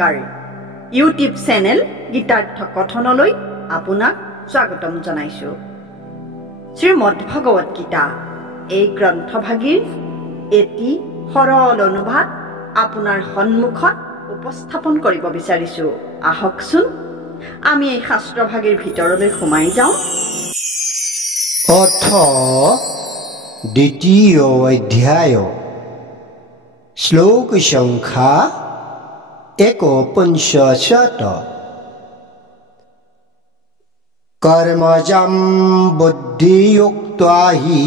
নমস্কাৰ YouTube channel Gitartha কথনলৈ আপোনাক স্বাগতম জনাইছো। শ্ৰীমদ্ ভগৱত গীতা এই গ্ৰন্থভাগীৰ এটি সৰল অনুবাদ আপোনাৰ সন্মুখত উপস্থাপন কৰিব বিচাৰিছো। আহকচোন আমি এই শাস্ত্ৰভাগীৰ ভিতৰলৈ সোমাই যাওঁ। অথ দ্বিতীয় অধ্যায় শ্লোক সংখ্যা 51। কৰ্মজম বুদ্ধিযুক্তা হি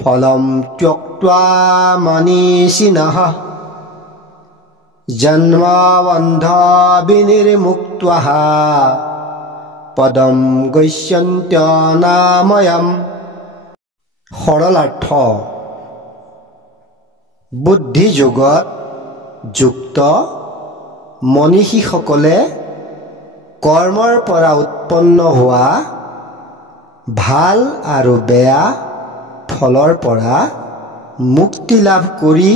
ফলম ত্যক্ত্বা মনীষিণঃ জন্মবন্ধ বিনিৰ্মুক্তঃ পদম গশ্যন্ত্যনাময়ম। সৰলাৰ্থ বুদ্ধিযোগত যুক্ত মনীষীসকলে কৰ্মৰ পৰা উৎপন্ন হোৱা ভাল আৰু বেয়া ফলৰ পৰা মুক্তি লাভ কৰি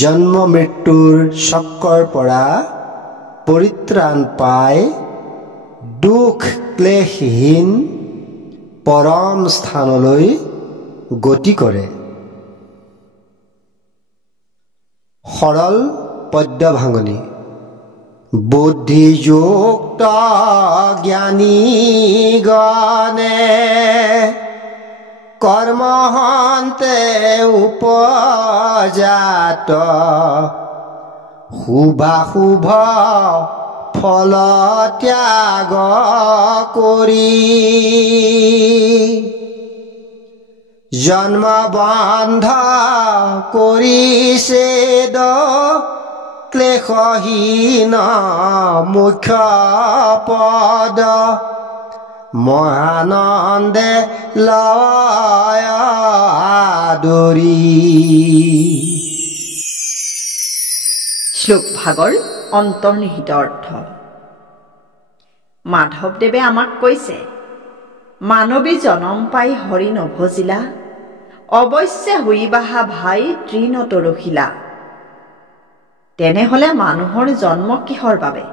জন্ম মৃত্যুৰ চক্ৰৰ পৰা পৰিত্ৰাণ পাই দুখ ক্লেশহীন পৰম স্থানলৈ গতি কৰে। সৰল পদ্য ভাঙনি। বুদ্ধিযুক্ত জ্ঞানী গণে কৰ্মহন্তে উপজাত শুভাশুভ ফল ত্যাগ কৰি জন্মবন্ধ কৰিছেদ ক্লেশহীন মুখ্য পদ মহানন্দে লয় আদৰি। শ্লোক ভাগৰ অন্তৰ্নিহিত অৰ্থ। মাধৱদেৱে আমাক কৈছে, মানৱী জনম পাই হৰি নভজিলা, অৱশ্যে হুইবাহা ভাই তৃণত ৰখিলা। তেনেহলে মানুহৰ জন্ম কিহৰ বাবে?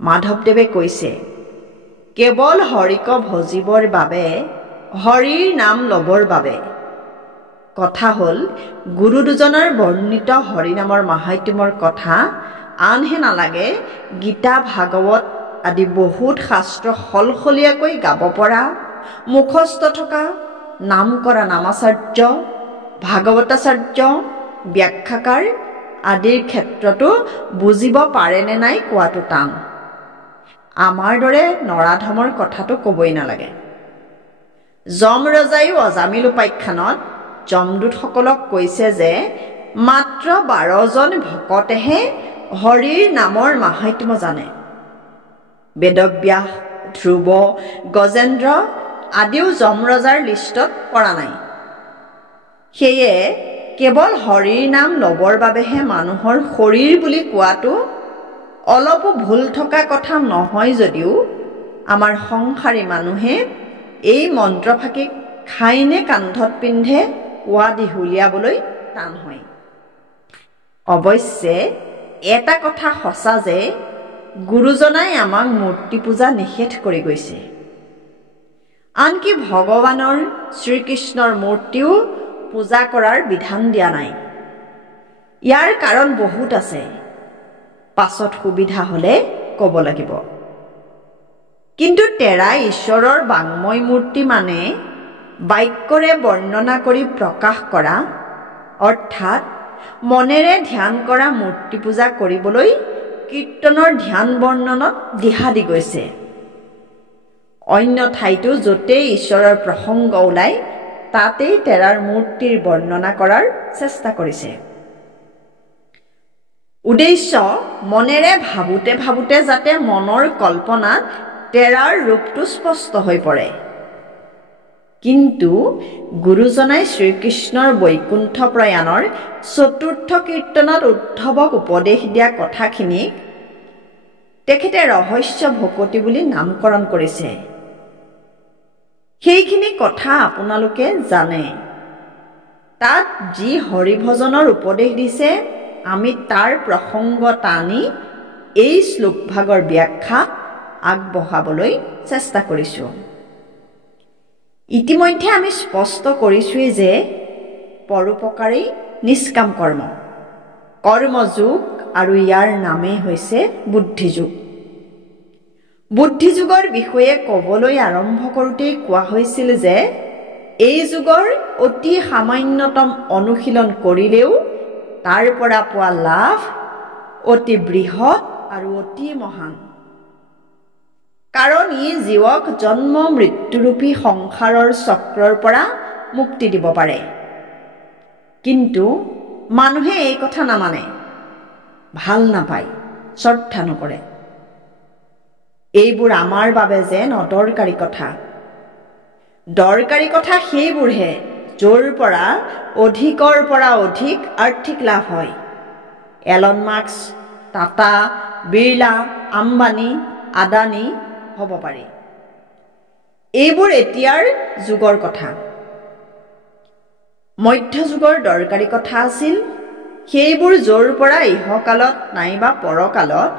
মাধৱদেৱে কৈছে, কেৱল হৰিক ভজিবৰ বাবে, হৰিৰ নাম ল'বৰ বাবে। কথা হ'ল, গুৰু দুজনৰ বৰ্ণিত হৰিনামৰ মাহাত্ম্যৰ কথা আনহে নালাগে গীতা ভাগৱত আদি বহুত শাস্ত্ৰ সলসলীয়াকৈ গাব পৰা, মুখস্থ থকা নাম কৰা নামাচাৰ্য, ভাগৱতাচাৰ্য, ব্যাখ্যাকাৰ আদিৰ ক্ষেত্ৰতো বুজিব পাৰে নে নাই কোৱাটো টান। আমাৰ দৰে নৰাধমৰ কথাটো ক'বই নালাগে। যম ৰজায়ো অজামিল উপাখ্যানত যমদূতসকলক কৈছে যে মাত্ৰ 12জন ভকতেহে হৰিৰ নামৰ মাহাত্ম্য জানে। বেদব্যাস, ধ্ৰুৱ, গজেন্দ্ৰ আদিও যম ৰজাৰ লিষ্টত পৰা নাই। সেয়ে কেৱল হৰিৰ নাম ল'বৰ বাবেহে মানুহৰ শৰীৰ বুলি কোৱাটো অলপো ভুল থকা কথা নহয় যদিও আমাৰ সংসাৰী মানুহে এই মন্ত্ৰফাঁকি খাইনে কান্ধত পিন্ধে কোৱা দীঘলীয়াবলৈ টান হয়। অৱশ্যে এটা কথা সঁচা যে গুৰুজনাই আমাক মূৰ্তি পূজা নিষেধ কৰি গৈছে। আনকি ভগৱানৰ শ্ৰীকৃষ্ণৰ মূৰ্তিও পূজা কৰাৰ বিধান দিয়া নাই। ইয়াৰ কাৰণ বহুত আছে, পাছত সুবিধা হলে ক'ব লাগিব। কিন্তু তেৰা ঈশ্বৰৰ বাংময় মূৰ্তি মানে বাক্যৰে বৰ্ণনা কৰি প্ৰকাশ কৰা, অৰ্থাৎ মনেৰে ধ্যান কৰা মূৰ্তি পূজা কৰিবলৈ কীৰ্তনৰ ধ্যান বৰ্ণনত দিহা দি গৈছে। অন্য ঠাইতো য'তেই ঈশ্বৰৰ প্ৰসংগ ওলায় তাতেই তেৰাৰ মূৰ্তিৰ বৰ্ণনা কৰাৰ চেষ্টা কৰিছে। উদ্দেশ্য মনেৰে ভাবোতে ভাবোতে যাতে মনৰ কল্পনাত তেৰাৰ ৰূপটো স্পষ্ট হৈ পৰে। কিন্তু গুৰুজনাই শ্ৰীকৃষ্ণৰ বৈকুণ্ঠ প্ৰয়াণৰ 4ৰ্থ কীৰ্তনত উদ্ধৱক উপদেশ দিয়া কথাখিনিক তেখেতে ৰহস্য ভকতি বুলি নামকৰণ কৰিছে। সেইখিনি কথা আপোনালোকে জানে। তাত যি হৰিভজনৰ উপদেশ দিছে আমি তাৰ প্ৰসংগ টানি এই শ্লোকভাগৰ ব্যাখ্যা আগবঢ়াবলৈ চেষ্টা কৰিছোঁ। ইতিমধ্যে আমি স্পষ্ট কৰিছোঁৱেই যে পৰোপকাৰেই নিষ্কাম কৰ্ম, কৰ্মযোগ আৰু ইয়াৰ নামেই হৈছে বুদ্ধিযোগ। বুদ্ধিযোগৰ বিষয়ে ক'বলৈ আৰম্ভ কৰোঁতেই কোৱা হৈছিল যে এই যুগৰ অতি সামান্যতম অনুশীলন কৰিলেও তাৰ পৰা পোৱা লাভ অতি বৃহৎ আৰু অতি মহান, কাৰণ ই জীৱক জন্ম মৃত্যুৰূপী সংসাৰৰ চক্ৰৰ পৰা মুক্তি দিব পাৰে। কিন্তু মানুহে এই কথা নামানে, ভাল নাপায়, শ্ৰদ্ধা নকৰে। এইবোৰ আমাৰ বাবে যেন অদৰকাৰী কথা। দৰকাৰী কথা সেইবোৰহে য'ৰ পৰা অধিকৰ পৰা অধিক আৰ্থিক লাভ হয়। এলন মাস্ক, টাটা, বিৰলা, আম্বানী, আদানী হ'ব পাৰে। এইবোৰ এতিয়াৰ যুগৰ কথা। মধ্যযুগৰ দৰকাৰী কথা আছিল সেইবোৰ য'ৰ পৰা ইহকালত নাইবা পৰকালত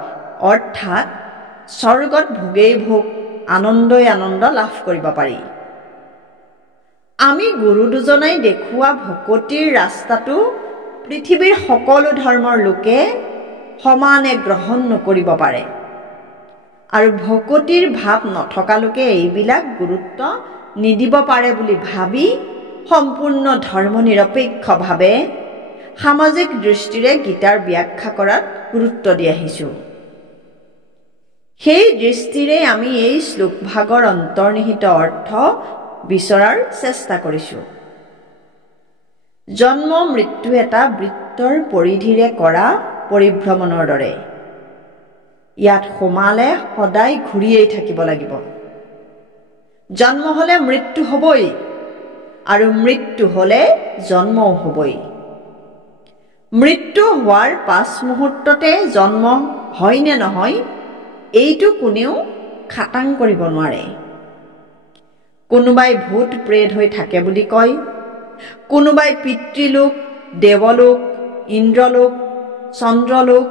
অৰ্থাৎ স্বৰ্গত ভোগেই ভোগ, আনন্দই আনন্দ লাভ কৰিব পাৰি। আমি গুৰু দুজনাই দেখুওৱা ভকতিৰ ৰাস্তাটো পৃথিৱীৰ সকলো ধৰ্মৰ লোকে সমানে গ্ৰহণ নকৰিব পাৰে, আৰু ভকতিৰ ভাৱ নথকা লোকে এইবিলাক গুৰুত্ব নিদিব পাৰে বুলি ভাবি সম্পূৰ্ণ ধৰ্মনিৰপেক্ষভাৱে সামাজিক দৃষ্টিৰে গীতাৰ ব্যাখ্যা কৰাত গুৰুত্ব দি আহিছোঁ। সেই দৃষ্টিৰে আমি এই শ্লোকভাগৰ অন্তৰ্নিহিত অৰ্থ বিচৰাৰ চেষ্টা কৰিছোঁ। জন্ম মৃত্যু এটা বৃত্তৰ পৰিধিৰে কৰা পৰিভ্ৰমণৰ দৰে। ইয়াত সোমালে সদায় ঘূৰিয়েই থাকিব লাগিব। জন্ম হ'লে মৃত্যু হ'বই, আৰু মৃত্যু হ'লে জন্মও হ'বই। মৃত্যু হোৱাৰ পাছ মুহূৰ্ততে জন্ম হয় নে নহয় এইটো কোনেও খাটাং কৰিব নোৱাৰে। কোনোবাই ভূত প্ৰেত হৈ থাকে বুলি কয়, কোনোবাই পিতৃলোক, দেৱলোক, ইন্দ্ৰলোক, চন্দ্ৰলোক,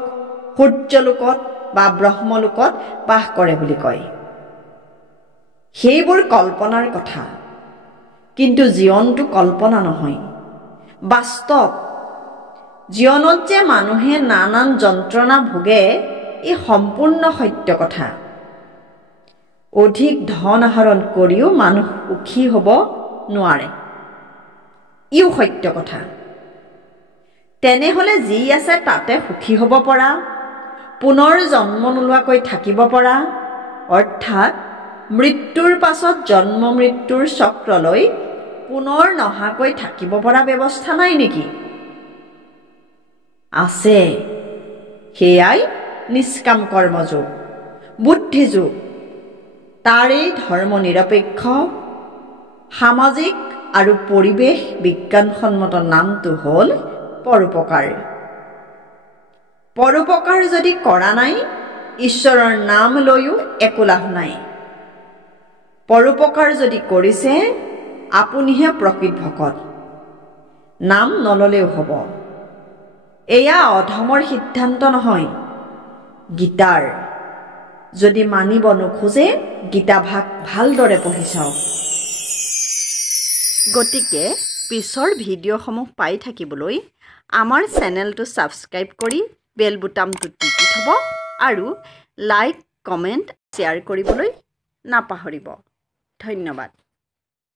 সূৰ্যলোকত বা ব্ৰহ্মলোকত বাস কৰে বুলি কয়। সেইবোৰ কল্পনাৰ কথা, কিন্তু জীৱনটো কল্পনা নহয়, বাস্তৱ। জীৱনত যে মানুহে নানান যন্ত্ৰণা ভোগে ই সম্পূৰ্ণ সত্য কথা। অধিক ধন আহৰণ কৰিও মানুহ সুখী হ'ব নোৱাৰে, ইও সত্য কথা। তেনেহ'লে যি আছে তাতে সুখী হ'ব পৰা, পুনৰ জন্ম নোলোৱাকৈ থাকিব পৰা, অৰ্থাৎ মৃত্যুৰ পাছত জন্ম মৃত্যুৰ চক্ৰলৈ পুনৰ নহাকৈ থাকিব পৰা ব্যৱস্থা নাই নেকি? আছে। সেয়াই নিষ্কাম কৰ্মযোগ, বুদ্ধিযোগ। তাৰেই ধৰ্মনিৰপেক্ষ, সামাজিক আৰু পৰিৱেশ বিজ্ঞানসন্মত নামটো হ'ল পৰোপকাৰ। পৰোপকাৰ যদি কৰা নাই, ঈশ্বৰৰ নাম লৈও একো লাভ নাই। পৰোপকাৰ যদি কৰিছে, আপুনিহে প্ৰকৃত ভকত, নাম নললেও হ'ব। এয়া অধমৰ সিদ্ধান্ত নহয়, গীতাৰ। যদি মানিব নোখোজে গীতাভাগ ভালদৰে পঢ়ি চাওক। গতিকে পিছৰ ভিডিঅ'সমূহ পাই থাকিবলৈ আমাৰ চেনেলটো ছাবস্ক্ৰাইব কৰি বেল বুটামটো টিপি থ'ব আৰু লাইক, কমেণ্ট, শ্বেয়াৰ কৰিবলৈ নাপাহৰিব। ধন্যবাদ।